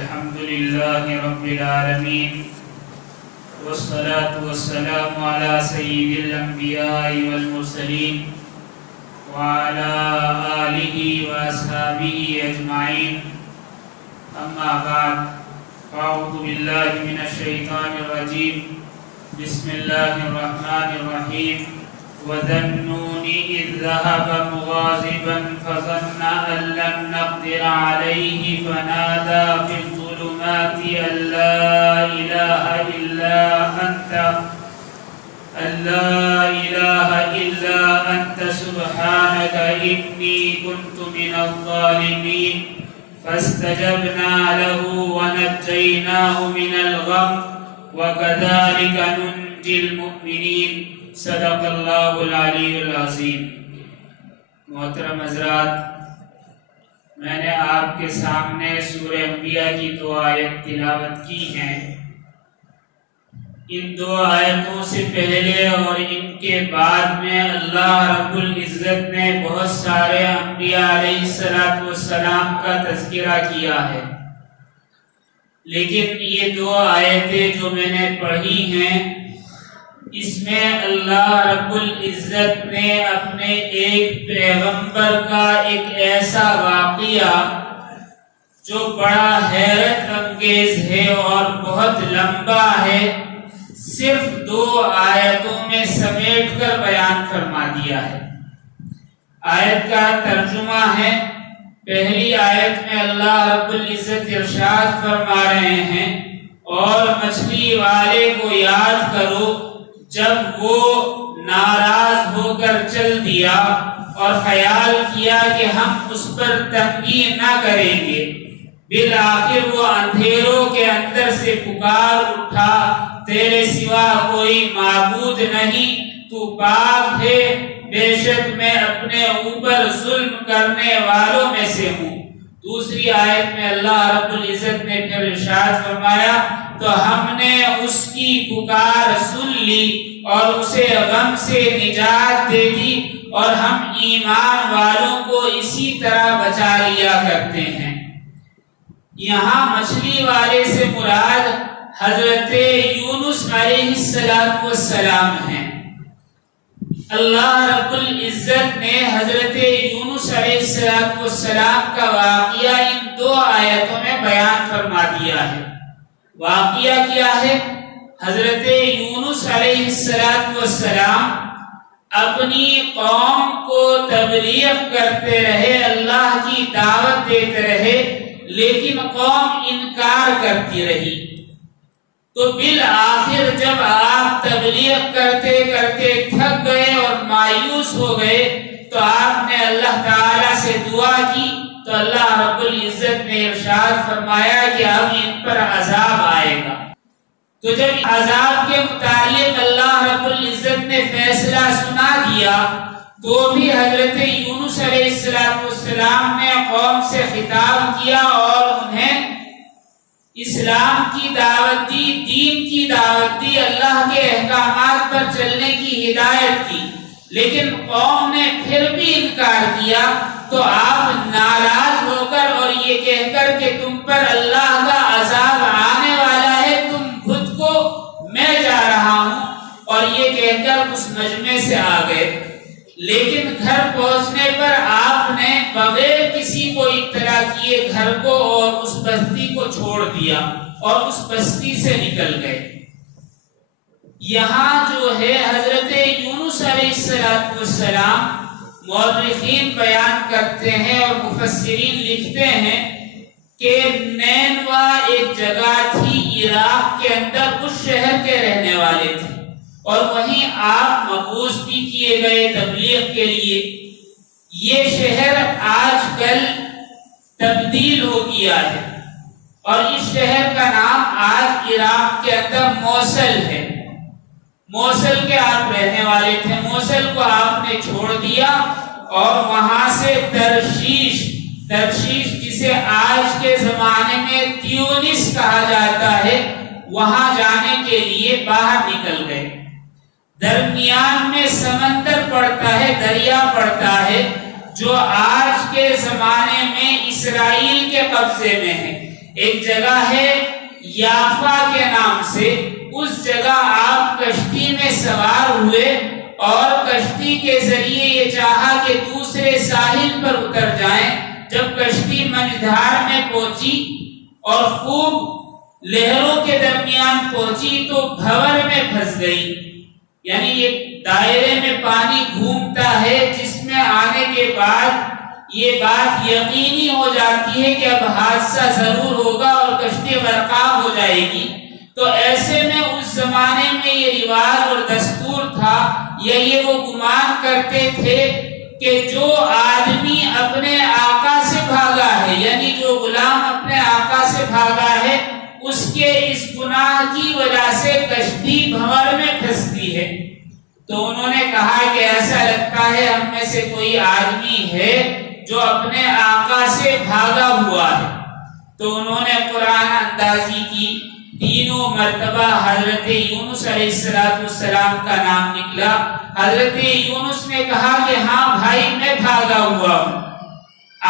الحمدللہ رب العالمین والصلاة والسلام علی سید الانبیاء والمرسلین وعلی آلہ واصحابہ اجمعین اما بعد فاعوذ باللہ من الشیطان الرجیم بسم اللہ الرحمن الرحیم وَذَنُّونِ إِذْ ذَهَبَ مُغَاضِبًا فَظَنَّ أَن لَّن نَّقْدِرَ عَلَيْهِ فَنَادَىٰ فِي الظُّلُمَاتِ أَن لَّا إِلَٰهَ إِلَّا أَنتَ سُبْحَانَكَ إِنِّي كُنتُ مِنَ الظَّالِمِينَ فَاسْتَجَبْنَا لَهُ وَنَجَّيْنَاهُ مِنَ الْغَمِّ وَكَذَٰلِكَ نُنجِي الْمُؤْمِنِينَ صدق اللہ العلی العظیم۔ محترم حضرات، میں نے آپ کے سامنے سورہ انبیاء کی 2 آیت تلاوت کی ہیں۔ ان 2 آیتوں سے پہلے اور ان کے بعد میں اللہ رب العزت نے بہت سارے انبیاء علیہ السلام کا تذکرہ کیا ہے، لیکن یہ 2 آیتیں جو میں نے پڑھی ہیں اس میں اللہ رب العزت نے اپنے ایک پیغمبر کا ایک ایسا واقعہ جو بڑا حیرت انگیز ہے اور بہت لمبا ہے، صرف 2 آیتوں میں سمیٹ کر بیان فرما دیا ہے۔ آیت کا ترجمہ ہے، پہلی آیت میں اللہ رب العزت ارشاد فرما رہے ہیں، اور مچھلی والے کو یاد کرو جب وہ ناراض ہو کر چل دیا اور خیال کیا کہ ہم اس پر تنگی نہ کریں گے، بالآخر وہ اندھیروں کے اندر سے پکار اٹھا، تیرے سوا کوئی معبود نہیں، تو پاک ہے، بے شک میں اپنے اوپر ظلم کرنے والوں میں سے ہوں۔ دوسری آیت میں اللہ رب العزت نے پھر ارشاد فرمایا، تو ہم نے اس کی پکار سن لی اور اسے غم سے نجات دے دی، اور ہم ایمان والوں کو اسی طرح بچا لیا کرتے ہیں۔ یہاں مچھلی والے سے مراد حضرت یونس علیہ السلام ہیں۔ اللہ رب العزت نے حضرت یونس علیہ السلام کا واقعہ ان 2 آیتوں میں بیان فرما دیا ہے۔ واقعہ کیا ہے؟ حضرت یونس علیہ السلام اپنی قوم کو تبلیغ کرتے رہے، اللہ کی دعوت دیتے رہے، لیکن قوم انکار کرتی رہی۔ تو بالآخر جب آپ تبلیغ کرتے کرتے تھک گئے اور مایوس ہو گئے تو آپ نے اللہ تعالیٰ سے دعا کی، تو اللہ رب العزت نے ارشاد فرمایا کہ اب ان پر عذاب آئے گا۔ تو جب عذاب کے متعلق اللہ رب العزت نے فیصلہ سنا دیا تو بھی حضرت یونس علیہ السلام نے قوم سے خطاب کیا اور انہیں اسلام کی دعوت دی، دین کی دعوت دی، اللہ کے احکامات پر چلنے کی ہدایت کی، لیکن قوم نے پھر بھی انکار کیا۔ تو آپ ناراض ہو کر اور یہ کہہ کر کہ تم پر اللہ کا عذاب آنے والا ہے، تم خود کو میں جا رہا ہوں، اور یہ کہہ کر اس مجمع سے آ گئے۔ لیکن گھر پہنچنے پر آپ نے بغیر کسی کو اطلاع کیے گھر کو اور اس بستی کو چھوڑ دیا اور اس بستی سے نکل گئے۔ یہاں جو ہے حضرت یونس علیہ السلام، مورخین بیان کرتے ہیں اور مفسرین لکھتے ہیں کہ نینوا ایک جگہ تھی عراق کے اندر، اس شہر کے رہنے والے تھے، اور وہیں آپ مبعوث بھی کیے گئے تبلیغ کے لیے۔ یہ شہر آج کل تبدیل ہو گیا ہے، اور اس شہر کا نام آج عراق کے اندر موصل ہے۔ موصل کے آپ رہنے والے تھے، موصل کو آپ نے چھوڑ دیا اور وہاں سے ترشیش جسے آج کے زمانے میں تیونس کہا جاتا ہے، وہاں جانے کے لیے باہر نکل گئے۔ درمیان میں سمندر پڑتا ہے، دریا پڑتا ہے، جو آج کے زمانے میں اسرائیل کے قبضے میں ہے۔ ایک جگہ ہے یافا کے نام سے، اس جگہ آپ کشتی میں سوار ہوئے اور کشتی کے ذریعے یہ چاہا کہ دوسرے ساحل پر اتر جائیں۔ جب کشتی منجھار میں پہنچی اور خوب لہروں کے درمیان پہنچی تو بھور میں پھنس گئی، یعنی یہ دائرے میں پانی گھومتا ہے جس میں آنے کے بعد یہ بات یقینی ہو جاتی ہے کہ اب حادثہ ضرور ہوگا اور کشتی غرقاب ہو جائے گی۔ تو ایسے میں اس زمانے میں یہ رواج اور دستور تھا، یہ وہ گمان کرتے تھے کہ جو آدمی اپنے آقا سے بھاگا ہے، یعنی جو غلام اپنے آقا سے بھاگا ہے، اس کے اس گناہ کی وجہ سے کشتی بھور میں پھنستی ہے۔ تو انہوں نے کہا کہ ایسا لگتا ہے ہم میں سے کوئی آدمی ہے جو اپنے آقا سے بھاگا ہوا ہے۔ تو انہوں نے قرآن اندازی کی، تینوں مرتبہ حضرت یونس علیہ السلام کا نام نکلا۔ حضرت یونس نے کہا کہ ہاں بھائی میں بھاگا ہوا ہوں۔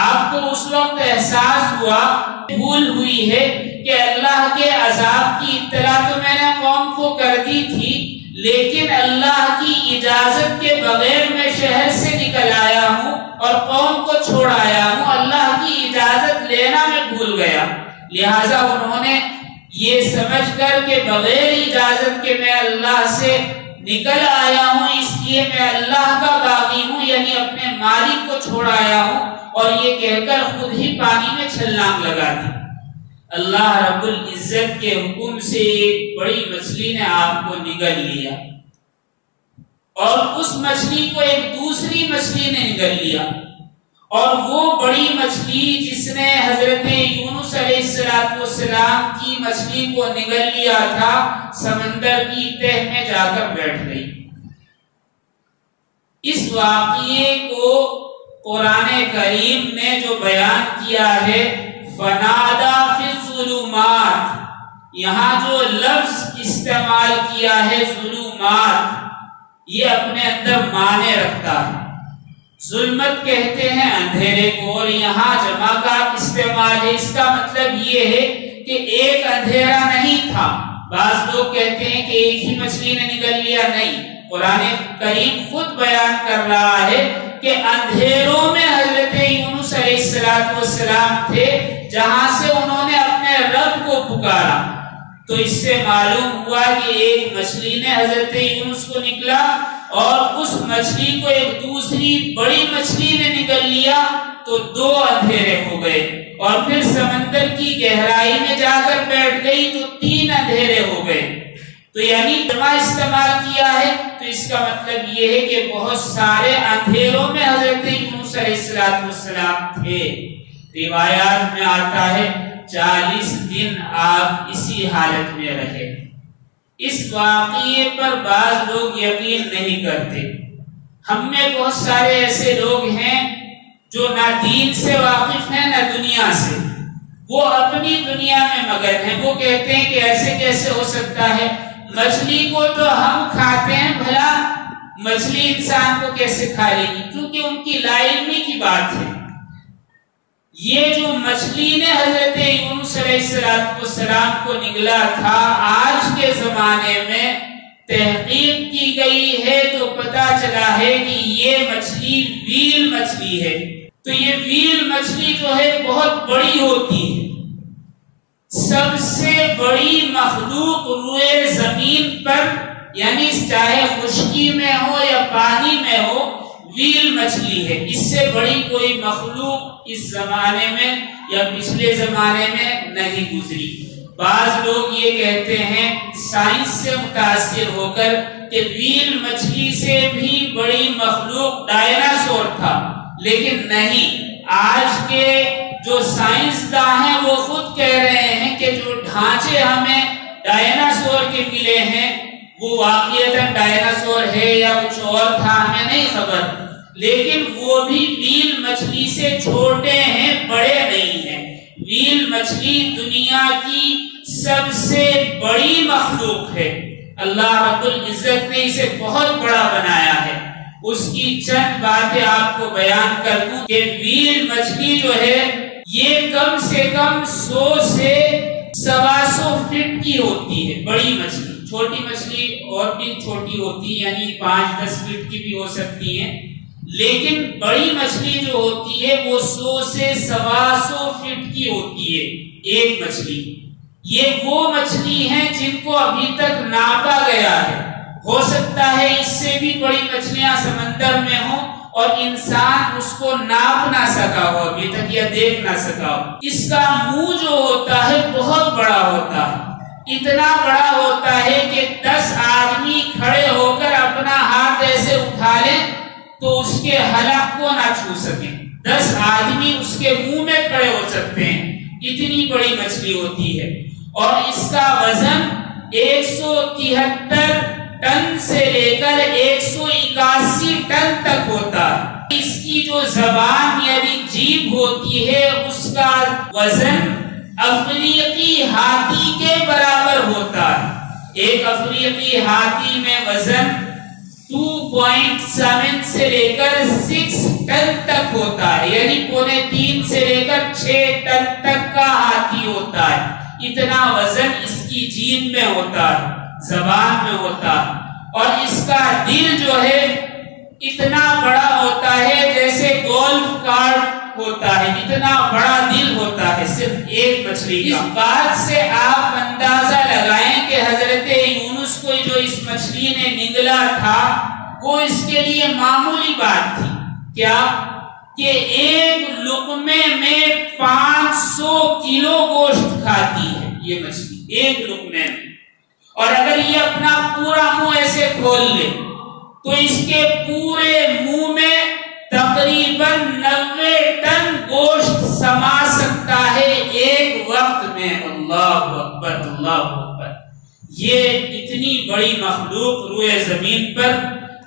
آپ کو اس وقت احساس ہوا، بھول ہوئی ہے کہ اللہ کے عذاب کی اطلاع تو میں نے قوم کو کر دی تھی، لیکن اللہ کی اجازت کے بغیر میں شہر سے نکل آیا ہوں اور قوم کو چھوڑ آیا ہوں، اللہ کی اجازت لینا میں بھول گیا۔ لہٰذا انہوں نے یہ سمجھ کر کہ بغیر اجازت کے میں اللہ سے نکل آیا ہوں، اس لیے میں اللہ کا باغی ہوں، یعنی اپنے مالک کو چھوڑ آیا ہوں، اور یہ کہہ کر خود ہی پانی میں چھلانگ لگا دی۔ اللہ رب العزت کے حکم سے ایک بڑی مچھلی نے آپ کو نگل لیا، اور اس مچھلی کو ایک دوسری مچھلی نے نگل لیا، اور وہ بڑی مچھلی جس نے حضرت یونس علیہ السلام کی مچھلی کو نگل لیا تھا، سمندر کی تہ میں جا کر بیٹھ گئی۔ اس واقعے کو قرآن کریم نے جو بیان کیا ہے فنادا فی الظلمات، یہاں جو لفظ استعمال کیا ہے ظلمات، یہ اپنے اندر معنی رکھتا ہے۔ ظلمت کہتے ہیں اندھیرے کو، اور یہاں جمع کا استعمال ہے، اس کا مطلب یہ ہے کہ ایک اندھیرا نہیں تھا۔ بعض لوگ کہتے ہیں کہ ایک ہی مچھلی نے نگل لیا، نہیں، قرآن کریم خود بیان کر رہا ہے کہ اندھیروں میں حضرت یونس علیہ السلام تھے، جہاں سے انہوں نے اپنے رب کو پکارا۔ تو اس سے معلوم ہوا کہ ایک مچھلی نے حضرت یونس کو نکلا، اور اس مچھلی کو ایک دوسری بڑی مچھلی نے نگل لیا، تو دو اندھیرے ہو گئے، اور پھر سمندر کی گہرائی میں جا کر بیٹھ گئی تو تین اندھیرے ہو گئے۔ تو یعنی جمع استعمال کیا ہے، تو اس کا مطلب یہ ہے کہ بہت سارے اندھیروں میں حضرت یونس علیہ السلام تھے۔ روایات میں آتا ہے 40 دن آپ اسی حالت میں رہے۔ اس واقعے پر بعض لوگ یقین نہیں کرتے۔ ہم میں بہت سارے ایسے لوگ ہیں جو نہ دین سے واقف ہیں نہ دنیا سے، وہ اپنی دنیا میں مگن ہیں۔ وہ کہتے ہیں کہ ایسے کیسے ہو سکتا ہے، مچھلی کو تو ہم کھاتے ہیں، بھلا مچھلی انسان کو کیسے کھا لے گی؟ کیونکہ ان کی لا علمی کی بات ہے۔ یہ جو مچھلی نے حضرت یونس علیہ السلام کو نگلا تھا، آج کے زمانے میں تحقیق کی گئی ہے تو پتا چلا ہے کہ یہ مچھلی ویل مچھلی ہے۔ تو یہ ویل مچھلی جو ہے بہت بڑی ہوتی ہے، سب سے بڑی مخلوق روئے زمین پر، یعنی چاہے خشکی میں ہو یا پانی میں ہو، ویل مچھلی ہے۔ اس سے بڑی کوئی مخلوق اس زمانے میں یا پچھلے زمانے میں نہیں گزری۔ بعض لوگ یہ کہتے ہیں سائنس سے متاثر ہو کر کہ ویل مچھلی سے بھی بڑی مخلوق ڈائناسور تھا، لیکن نہیں، آج کے جو سائنسداں ہیں وہ خود کہہ رہے ہیں کہ جو ڈھانچے ہمیں ڈائناسور کے ملے ہیں وہ واقعتاً ڈائناسور ہے یا کچھ اور تھا، ہمیں نہیں خبر، لیکن وہ بھی ویل مچھلی سے چھوٹے ہیں، بڑے نہیں ہیں۔ ویل مچھلی دنیا کی سب سے بڑی مخلوق ہے، اللہ رب العزت نے اسے بہت بڑا بنایا ہے۔ اس کی چند باتیں آپ کو بیان کر دوں کہ ویل مچھلی جو ہے یہ کم سے کم 100 سے 125 فٹ کی ہوتی ہے بڑی مچھلی. چھوٹی مچھلی اور بھی چھوٹی ہوتی ہے، یعنی 5-10 فٹ کی بھی ہو سکتی ہیں، لیکن بڑی مچھلی جو ہوتی ہے وہ 100 سے 125 فٹ کی ہوتی ہے ایک مچھلی. یہ وہ مچھلی ہیں جن کو ابھی تک ناپا گیا ہے. ہو سکتا ہے اس سے بھی بڑی مچھلیاں سمندر میں ہوں اور انسان اس کو ناپ نہ سکا ہو ابھی تک یا دیکھ نہ سکا ہو. اس کا منہ جو ہوتا ہے بہت بڑا ہوتا ہے، اتنا بڑا ہوتا ہے کہ 10 آدمی کھڑے ہو کر اپنا ہاتھ ایسے اٹھا لیں تو اس کے حلق کو نہ چھو سکیں. 10 آدمی اس کے منہ میں کھڑے ہو سکتے ہیں، اتنی بڑی مچھلی ہوتی ہے. اور اس کا وزن 173 ٹن سے لے کر 181 ٹن تک ہوتا ہے. اس کی جو زبان یعنی جیب ہوتی ہے اس کا وزن افریقی ہاتھی کے برابر ہوتا ہے. ایک افریقی ہاتھی میں وزن 2.7 سے لے کر 6 ٹن تک ہوتا ہے، یعنی 3.5 سے لے کر 6 ٹن تک کا ہاتھی ہوتا ہے. اتنا وزن اس کی جیب میں ہوتا ہے، زبان میں ہوتا ہے. اور اس کا دل جو ہے اتنا بڑا ہوتا ہے جیسے گولف کارٹ ہوتا ہے، اتنا بڑا دل ہوتا ہے صرف ایک مچھلی کا. اس بات سے آپ اندازہ لگائیں کہ حضرت یونس کو جو اس مچھلی نے نگلا تھا وہ اس کے لیے معمولی بات تھی. کیا کہ ایک لقمے میں 500 کلو گوشت کھاتی ہے یہ مچھلی ایک لقمے میں. اور اگر یہ اپنا پورا منہ ایسے کھول لے تو اس کے پورے منہ میں تقریباً 90 ٹن گوشت سما سکتا ہے ایک وقت میں. اللہ اکبر اللہ اکبر. یہ اتنی بڑی مخلوق روئے زمین پر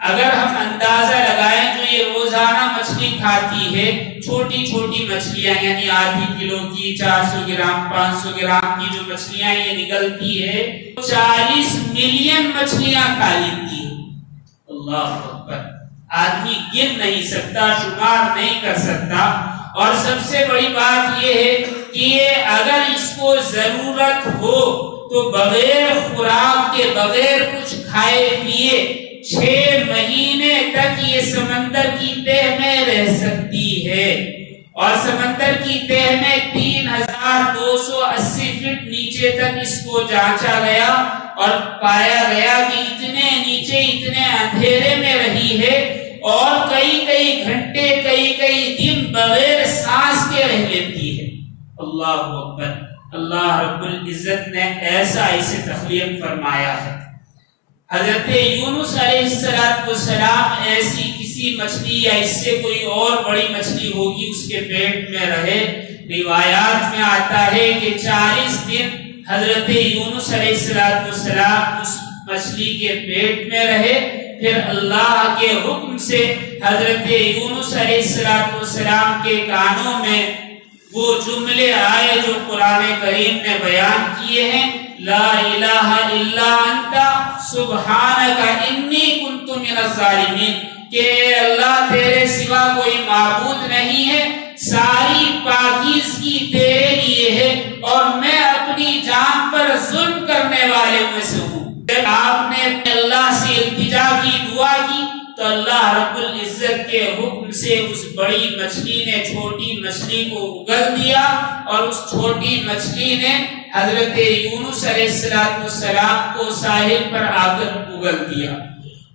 اگر ہم اندازہ لگائیں جو یہ روزانہ مچھلی کھاتی ہے، چھوٹی چھوٹی مچھلیاں یعنی آدھی کلو کی 400 گرام 500 گرام کی جو مچھلیاں یہ نکلتی ہے 40 ملین مچھلیاں کھا لیتی ہے. اللہ اکبر. آدمی گن نہیں سکتا، شمار نہیں کر سکتا. اور سب سے بڑی بات یہ ہے کہ یہ اگر اس کو ضرورت ہو تو بغیر خوراک کے بغیر کچھ کھائے پیے 6 مہینے تک یہ سمندر کی تہ میں رہ سکتی ہے. اور سمندر کی تہ میں 3280 فٹ نیچے تک اس کو جانچا گیا اور پایا گیا کہ اتنے نیچے اتنے اندھیرے میں رہی ہے اور کئی گھنٹے کئی دن بغیر سانس کے رہ لیتی ہے. اللہ اکبر. اللہ رب العزت نے ایسا اسے تخلیق فرمایا ہے. حضرت یونس علیہ السلام ایسی کسی مچھلی یا اس سے کوئی اور بڑی مچھلی ہوگی اس کے پیٹ میں رہے. روایات میں آتا ہے کہ 40 دن حضرت یونس علیہ السلام اس مچھلی کے پیٹ میں رہے. پھر اللہ کے حکم سے حضرت یونس علیہ السلام کے کانوں میں وہ جملے آئے جو قرآن کریم نے بیان کیے ہیں. لا الہ الا انت سبحانک انی کنت من الظالمین. کہ اے اللہ تیرے سوا کوئی معبود نہیں ہے، ساری پاکیزگی تیرے لیے ہے اور میں اپنی جان پر ظلم کرنے والوں میں سے ہوں. جب آپ نے اللہ سے التجا کی، دعا کی، تو اللہ رب العزت کے حکم سے اس بڑی مچھلی نے چھوٹی مچھلی کو اگل دیا اور اس چھوٹی مچھلی نے حضرت یونس علیہ السلام کو ساحل پر آ کر اگل دیا.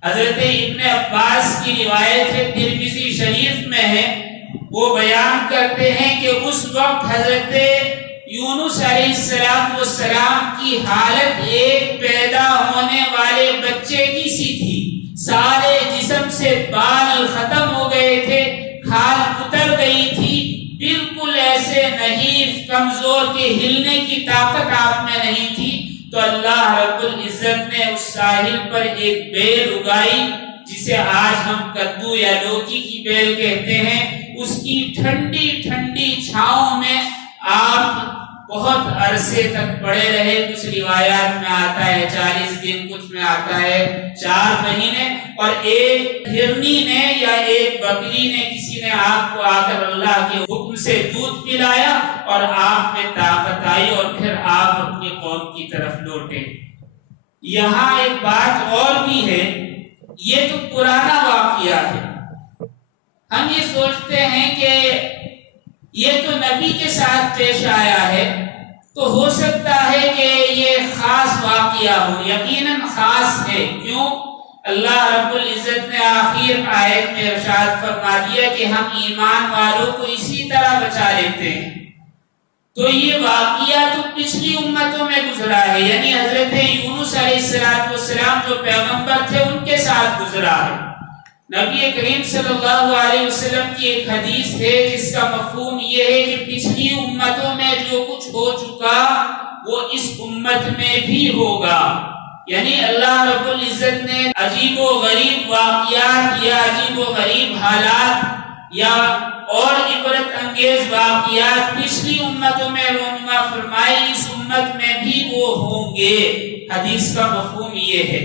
حضرت ابن عباس کی روایت ہے، ترمذی شریف میں ہے، وہ بیان کرتے ہیں کہ اس وقت حضرت یونس علیہ السلام کی حالت ایک پیدا ہونے والے بچے کی سی تھی. سارے جسم سے بال ختم ہو گئے تھے، کھال اتر گئی تھی، بالکل ایسے نحیف کمزور کے ہلنے کی طاقت آپ میں نہیں تھی. تو اللہ رب العزت نے اس ساحل پر ایک بیل اگائی جسے آج ہم کدو یا لوکی کی بیل کہتے ہیں. اس کی ٹھنڈی ٹھنڈی چھاؤں میں آپ بہت عرصے تک پڑے رہے. کچھ روایات میں آتا ہے 40 دن، کچھ میں آتا ہے 4 مہینے. اور ایک ہرنی نے یا ایک بکری نے، کسی نے آپ کو آ کر اللہ کے حکم اسے دودھ پلایا اور آپ میں طاقت آئی اور پھر آپ اپنی قوم کی طرف لوٹے۔ یہاں ایک بات اور بھی ہے، یہ تو پرانا واقعہ ہے، ہم یہ سوچتے ہیں کہ یہ تو نبی کے ساتھ پیش آیا ہے تو ہو سکتا ہے کہ یہ خاص واقعہ ہو، یقیناً خاص ہے۔ کیوں؟ اللہ رب العزت نے آخر آیت میں ارشاد فرما دیا کہ ہم ایمان والوں کو اسی طرح بچا لیتے ہیں۔ تو یہ واقعہ تو پچھلی امتوں میں گزرا ہے، یعنی حضرت یونس علیہ السلام جو پیغمبر تھے ان کے ساتھ گزرا ہے۔ نبی کریم صلی اللہ علیہ وسلم کی ایک حدیث ہے جس کا مفہوم یہ ہے کہ پچھلی امتوں میں جو کچھ ہو چکا وہ اس امت میں بھی ہوگا، یعنی اللہ رب العزت نے عجیب و غریب واقعات یا عجیب و غریب حالات یا اور عبرت انگیز واقعات پچھلی امتوں میں رونما فرمائے، اس امت میں بھی وہ ہوں گے۔ حدیث کا مفہوم یہ ہے،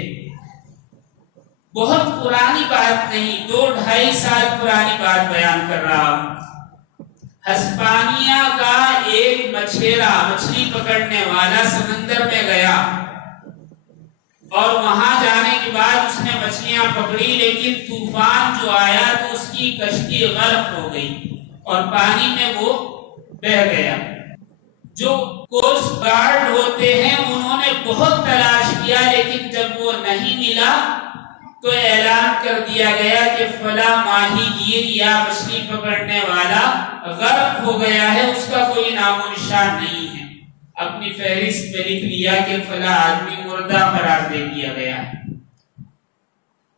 بہت پرانی بات نہیں، 2-2.5 سال پرانی بات بیان کر رہا ہوں۔ ہسپانیہ کا ایک مچھیرا، مچھلی پکڑنے والا سمندر میں گیا اور وہاں جانے کے بعد اس نے مچھلیاں پکڑی، لیکن طوفان جو آیا تو اس کی کشتی غرق ہو گئی اور پانی میں وہ بہہ گیا۔ جو کوسٹ گارڈ ہوتے ہیں انہوں نے بہت تلاش کیا، لیکن جب وہ نہیں ملا تو اعلان کر دیا گیا کہ فلاں ماہی گیر یا مچھلی پکڑنے والا غرق ہو گیا ہے، اس کا کوئی نام و نشان نہیں ہے۔ اپنی فہرست میں لکھ لیا کہ فلاں آدمی مردہ قرار دے دیا گیا ہے۔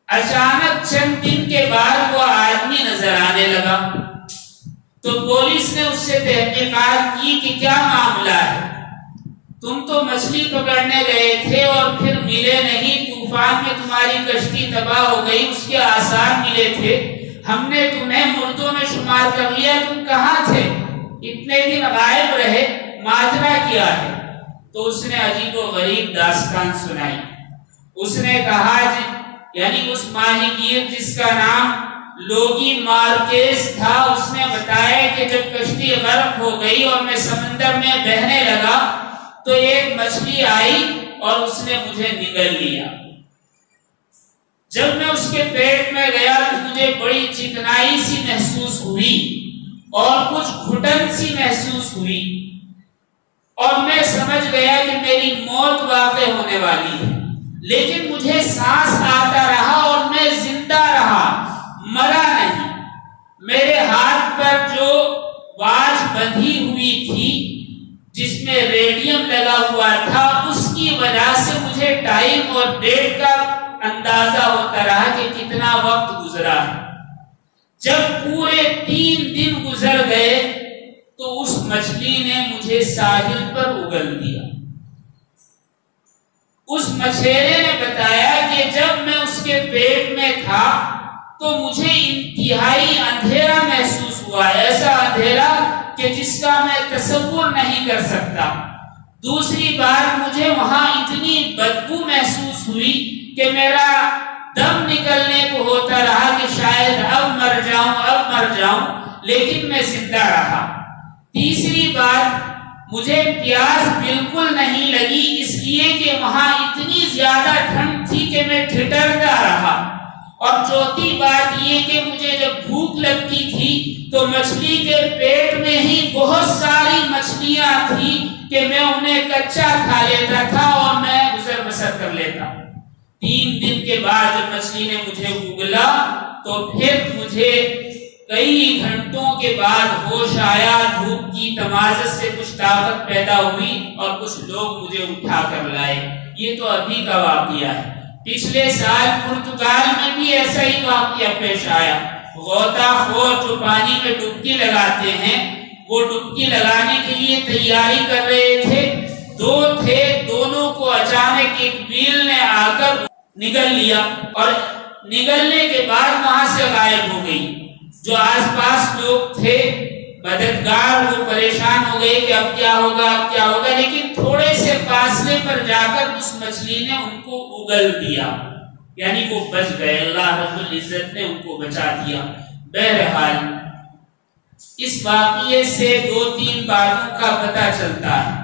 اچانک چند دن کے بعد وہ آدمی نظر آنے لگا تو پولیس نے اس سے تحقیقات کی کہ کیا معاملہ ہے، تم تو مچھلی پکڑنے گئے تھے اور پھر ملے نہیں، طوفان میں تمہاری کشتی تباہ ہو گئی، اس کے آثار ملے تھے، ہم نے تمہیں مردوں میں شمار کر لیا، تم کہاں تھے، اتنے دن غائب رہے، ماجرا کیا ہے؟ تو اس نے عجیب و غریب داستان سنائی۔ اس نے کہا یعنی اس ماہی گیر جس کا نام لوگی مارکیز تھا، اس نے بتایا کہ جب کشتی غرق ہو گئی اور میں سمندر میں بہنے لگا تو ایک مچھلی آئی اور اس نے مجھے نگل لیا۔ جب میں اس کے پیٹ میں گیا تو مجھے بڑی چکنائی سی محسوس ہوئی اور کچھ گھٹن سی محسوس ہوئی اور میں سمجھ گیا کہ میری موت واقع ہونے والی ہے، لیکن مجھے سانس آتا رہا اور میں زندہ رہا، مرا نہیں۔ میرے ہاتھ پر جو واچ بندھی ہوئی تھی جس میں ریڈیم لگا ہوا تھا، اس کی وجہ سے مجھے ٹائم اور ڈیٹ کا اندازہ ہوتا رہا کہ کتنا وقت گزرا ہے۔ جب پورے 3 دن گزر گئے تو اس مچھلی نے مجھے ساحل پر اگل دیا۔ اس مچھیرے نے بتایا کہ جب میں اس کے پیٹ میں تھا تو مجھے انتہائی اندھیرا محسوس ہوا، ایسا اندھیرا کہ جس کا میں تصور نہیں کر سکتا۔ دوسری بار مجھے وہاں اتنی بدبو محسوس ہوئی کہ میرا دم نکلنے کو ہوتا رہا کہ شاید اب مر جاؤں، لیکن میں زندہ رہا۔ تیسری بات، مجھے پیاس بالکل نہیں لگی، اس لیے کہ وہاں اتنی زیادہ ٹھنڈ تھی کہ میں ٹھٹرتا رہا۔ اور چوتھی بات یہ کہ مجھے جب بھوک لگتی تھی تو مچھلی کے پیٹ میں ہی بہت ساری مچھلیاں تھیں کہ میں انہیں کچا کھا لیتا تھا اور میں گزر بسر کر لیتا۔ 3 دن کے بعد جب مچھلی نے مجھے اگلا تو پھر مجھے کئی گھنٹوں کے بعد ہوش آیا، دھوپ کی تمازت سے کچھ طاقت پیدا ہوئی اور کچھ لوگ مجھے اٹھا کر لائے۔ یہ تو ابھی کا واقعہ ہے۔ پچھلے سال پرتگال میں بھی ایسا ہی واقعہ پیش آیا۔ غوطہ خور جو پانی میں ڈبکی لگاتے ہیں، وہ ڈبکی لگانے کے لیے تیاری کر رہے تھے، 2 تھے، دونوں کو اچانک ایک ویل نے آ کر نگل لیا اور نگلنے کے بعد وہاں سے غائب ہو گئی۔ جو آس پاس لوگ تھے مددگار وہ پریشان ہو گئے کہ اب کیا ہوگا، لیکن تھوڑے سے فاصلے پر جا کر اس مچھلی نے ان کو اگل دیا، یعنی وہ بچ گئے، اللہ رب العزت نے ان کو بچا دیا۔ بہرحال اس واقعے سے 2-3 باتوں کا پتہ چلتا ہے۔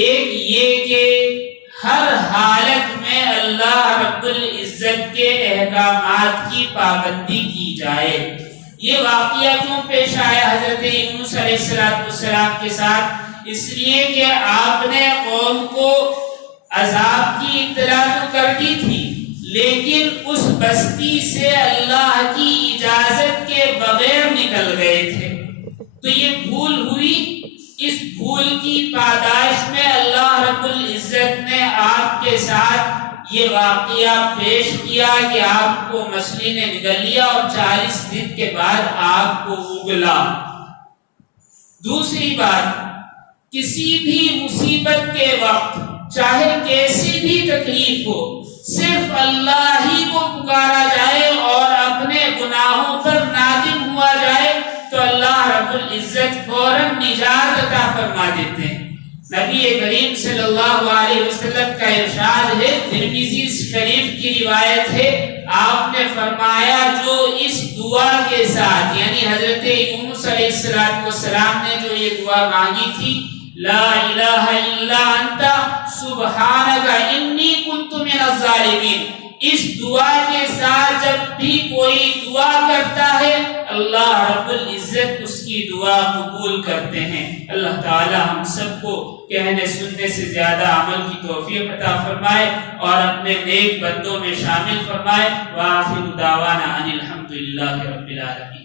ایک یہ کہ ہر حالت میں اللہ رب العزت کے احکامات کی پابندی کی جائے۔ یہ واقعہ کیوں پیش آیا حضرت یونس علیہ السلام کے ساتھ؟ اس لیے کہ آپ نے قوم کو عذاب کی اطلاع تو کر دی تھی، لیکن اس بستی سے اللہ کی اجازت کے بغیر نکل گئے تھے، تو یہ بھول ہوئی۔ اس بھول کی پاداش میں اللہ رب العزت نے آپ کے ساتھ یہ واقعہ پیش کیا کہ آپ کو مچھلی نے نگل لیا اور 40 دن کے بعد آپ کو اگلا۔ دوسری بات، کسی بھی مصیبت کے وقت چاہے کیسی بھی تکلیف ہو، صرف اللہ ہی کو پکارا جائے اور اپنے گناہوں پر نادم ہوا جائے تو اللہ رب العزت فوراً نجات عطا فرما دیتے ہیں۔ نبی کریم صلی اللہ علیہ وسلم کا ارشاد ہے، ترمذی شریف کی روایت ہے، آپ نے فرمایا جو اس دعا کے ساتھ، یعنی حضرت یونس علیہ السلام نے جو یہ دعا مانگی تھی، لا الہ الا انت سبحانک انی کنت من الظالمین، اس دعا کے ساتھ جب بھی کوئی دعا کرتا ہے اللہ رب العزت اس کی دعا قبول کرتے ہیں۔ اللہ تعالی ہم سب کو کہنے سننے سے زیادہ عمل کی توفیق عطا فرمائے اور اپنے نیک بندوں میں شامل فرمائے۔ وآخر دعوانا ان الحمد للہ رب العالمین۔